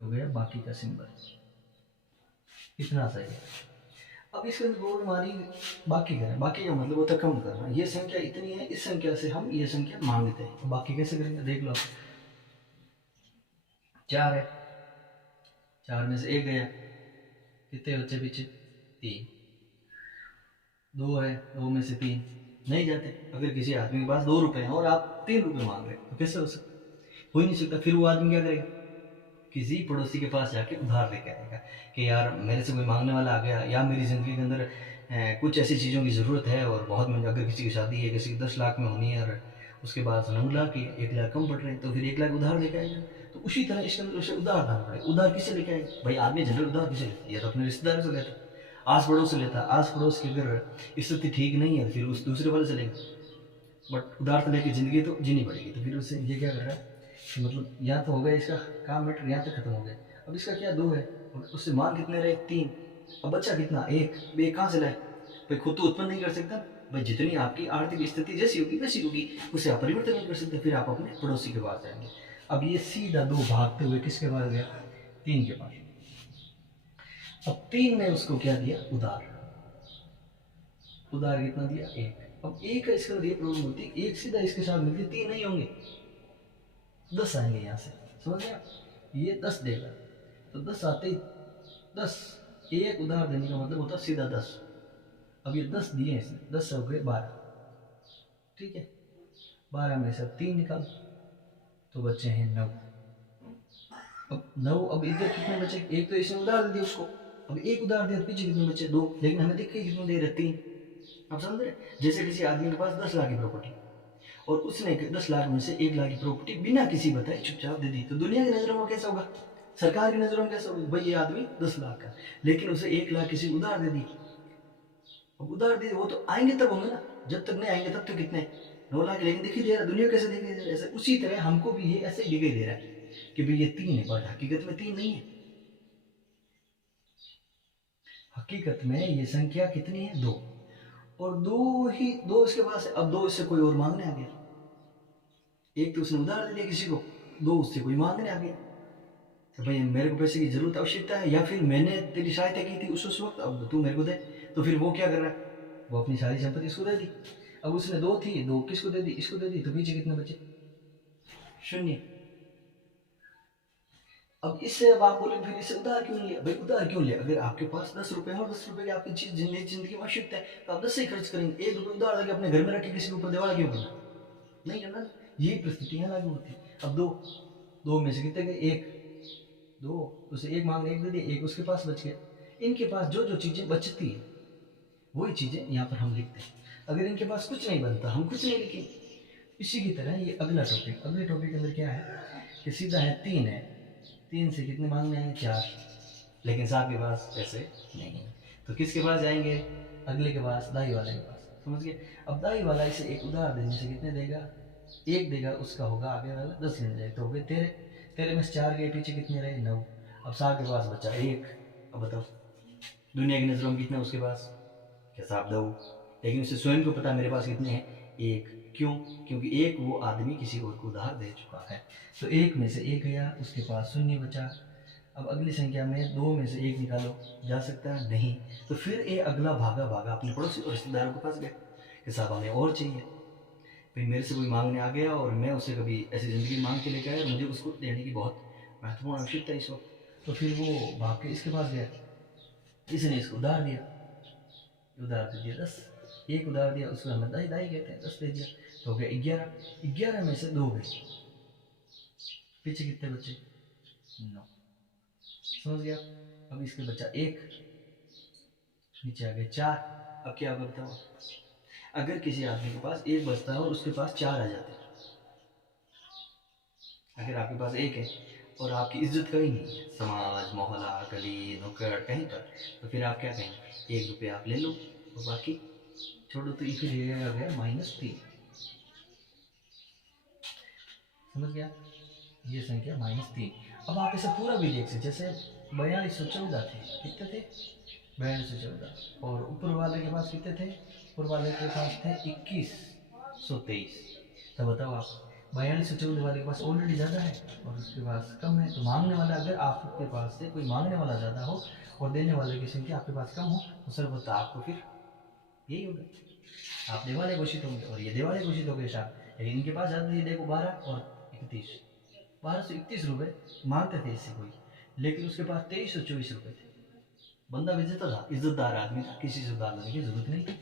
हो गया बाकी का सिंबल, इतना सही है। अब इसके अंदर वो हमारी बाकी करें, बाकी का मतलब होता है कम करना। ये संख्या इतनी है, इस संख्या से हम ये संख्या मांगते हैं, तो बाकी कैसे करेंगे देख लो। 4 है, 4 में से 1 गया, कितने बच्चे पीछे 3। 2 है, 2 में से 3 नहीं जाते। अगर किसी आदमी के पास 2 रुपए हैं और आप 3 रुपए मांग रहे तो कैसे हो सकता, हो ही नहीं सकता। फिर वो आदमी क्या करेगा, किसी पड़ोसी के पास जाके उधार लेके आएगा कि यार मेरे से कोई मांगने वाला आ गया, या मेरी ज़िंदगी के अंदर कुछ ऐसी चीज़ों की ज़रूरत है और बहुत मुझे, अगर किसी की शादी है, किसी की 10 लाख में होनी है और उसके पास 9 लाख ही 1 लाख कम पड़ रहे हैं, तो फिर 1 लाख उधार लेके आएगा। तो उसी तरह इसके अंदर उसे उधार लाना पड़ेगा। उधार किसे लेके आएगा भाई, आदमी जनरल उधार किसे लेता है, या तो अपने रिश्तेदार से लेता, आस पड़ोस से लेता। आस पड़ोस की अगर स्थिति ठीक नहीं है फिर उस दूसरे वाले से लेगा, बट उधार तो लेके ज़िंदगी तो जीनी पड़ेगी। तो फिर उससे ये क्या कर रहा है कि मतलब यहाँ तो हो गया इसका काम, मैटर यहाँ तक खत्म हो गया। अब इसका क्या 2 है, उससे मान कितने रहे 3। अब बच्चा कितना 1, बे कहाँ से लाए भाई, खुद तो उत्पन्न नहीं कर सकता भाई। जितनी आपकी आर्थिक स्थिति जैसी होगी वैसी होगी, उसे आप परिवर्तन नहीं कर सकते। फिर आप अपने पड़ोसी के पास जाएंगे। अब ये सीधा 2 भागते हुए किसके पास गया, 3 के पास। अब 3 ने उसको क्या दिया, उधार। उधार कितना दिया, 1। अब 1 का इसके अंदर ये प्रॉब्लम होती है, 1 सीधा इसके साथ मिलकर 3 नहीं होंगे, 10 आएंगे यहाँ से, समझ गया। ये 10 देगा तो 10 आते ही 10, एक उधार देने का मतलब होता सीधा 10। अब ये 10 दिए इसने, 10 हो गए 12, ठीक है। 12 में से अब 3 निकाल तो बच्चे हैं 9। अब 9, अब इधर कितने बचे, एक तो इसने उधार दे दिया उसको, अब एक उधार दिया, पीछे कितने बचे 2, लेकिन हमें दिख के कितने दे रहे 3। अब समझ रहे, जैसे किसी आदमी के पास 10 लाख की प्रॉपर्टी और उसने 10 लाख में से 1 लाख की प्रॉपर्टी बिना किसी बताए चुपचाप दे दी, तो दुनिया की नजरों में कैसा होगा, सरकार की नजरों में कैसा होगा, भाई ये आदमी 10 लाख का, लेकिन उसे 1 लाख किसी उधार दे दी। अब उधार दे, वो तो आएंगे तब होंगे ना, जब तक नहीं आएंगे तब तो कितने 9 लाख, लेकिन दिखाई दे रहा, दुनिया कैसे दिखाई दे रहा है ऐसे। उसी तरह हमको भी ये ऐसे दिखाई दे रहा है कि भाई ये 3 है, बट हकीकत में 3 नहीं है। हकीकत में ये संख्या कितनी है, 2, और 2 ही 2 इसके पास है। अब 2 इससे कोई और मांगने आ गया, एक तो उसने उधार दे दिया किसी को, 2 उससे कोई मांगने आ गया, तो भाई मेरे को पैसे की जरूरत आवश्यकता है, या फिर मैंने तेरी सहायता की थी उस वक्त, अब तू मेरे को दे। तो फिर वो क्या कर रहा है, वो अपनी सारी संपत्ति इसको दे दी। अब उसने 2 थी, 2 किसको दे दी, इसको दे दी, तो पीछे कितने बचे, 0। अब इससे अब आप बोले फिर इससे उधार क्यों लिया, भाई उधार क्यों लिया, अगर आपके पास 10 रुपए है और 10 रुपए की आपकी चीज जिंदगी में आवश्यकता है तो आप 10 से ही खर्च करेंगे। 1 रुपये उधार लगे अपने घर में रखे किसी के ऊपर देवाला क्यों करना, नहीं करना। यही परिस्थितियां लागू होती है। अब 2 में से कितने गए, 1, 2, उसे 1 मांगने 1 दे दिया, 1 उसके पास बच गया। इनके पास जो जो चीजें बचती है वही चीजें यहाँ पर हम लिखते हैं। अगर इनके पास कुछ नहीं बनता हम कुछ नहीं लिखेंगे। इसी की तरह ये अगला टॉपिक, अगले टॉपिक के अंदर क्या है कि सीधा है 3 है, 3 से कितने मांगने हैं, 4, लेकिन साहब के पास पैसे नहीं है, तो किसके पास जाएंगे, अगले के पास, दाई वाले के पास, समझ गए। अब दाई वाला इसे एक उधार देने से कितने देगा, 1 देगा, उसका होगा आगे वाला 10 गिन जाए तो हो गए 13। 13 में से 4 गए, पीछे कितने रहे, 9। अब साहब के पास बचा 1। अब बताओ दुनिया की नजरों में कितने उसके पास, क्या साहब दो, लेकिन उसे स्वयं को पता मेरे पास कितने हैं, 1। क्यों, क्योंकि 1 वो आदमी किसी और को उधार दे चुका है। तो 1 में से 1 गया, उसके पास 0 बचा। अब अगली संख्या में 2 में से 1 निकालो, जा सकता है नहीं, तो फिर ये अगला भागा भागा अपने पड़ोसी और रिश्तेदारों के पास गया कि साहब हमें और चाहिए, भाई मेरे से कोई मांगने आ गया और मैं उसे कभी ऐसी ज़िंदगी मांग के लेकर आया, मुझे उसको देने की बहुत महत्वपूर्ण आवश्यकता है इस वक्त। तो फिर वो भाग के इसके पास गया, इसने इसको उधार दिया, उधार दे दिया 10। 1 उधार दिया, उसको हमें दाई दाई कहते हैं, 10 दे दिया तो हो गया 11। 11 में से 2 गए, पीछे कितने बचे, 9, समझ गया। अब इसके बचा 1, नीचे आ गए 4। अब क्या होगा बताओ, अगर किसी आदमी के पास 1 बचता है और उसके पास 4 आ जाते हैं, अगर आपके पास 1 है और आपकी इज्जत कहीं नहीं है, समाज, मोहल्ला, गली, नुक्कड़ कहीं पर, तो फिर आप क्या कहेंगे, 1 रुपये आप ले लो और बाकी छोड़ो, तो फिर ये आ गया -3, समझ गया, ये संख्या -3। अब आप इसे पूरा भी देख सकते, जैसे 4214 थे, कितने थे, 4214, और ऊपर वाले के पास कितने थे, ऊपर वाले के पास थे 2123। तो बताओ आप 4214 वाले के पास ऑलरेडी ज़्यादा है और उसके पास कम है, तो मांगने वाला, अगर आपके पास से कोई मांगने वाला ज़्यादा हो और देने वाले की संख्या आपके पास कम हो तो सर्वथा आपको फिर यही होगा, आप दिवाले घोषित होंगे और ये दिवाले घोषित हो गए साहब। लेकिन इनके पास ज़्यादा दिए, देखो 12 और 31, 1231 रुपये मांगते थे इससे कोई, लेकिन उसके पास 2324 रुपये थे। बंदा विजेता था, इज्जतदार आदमी था, किसी से उधार लेने की जरूरत नहीं थी।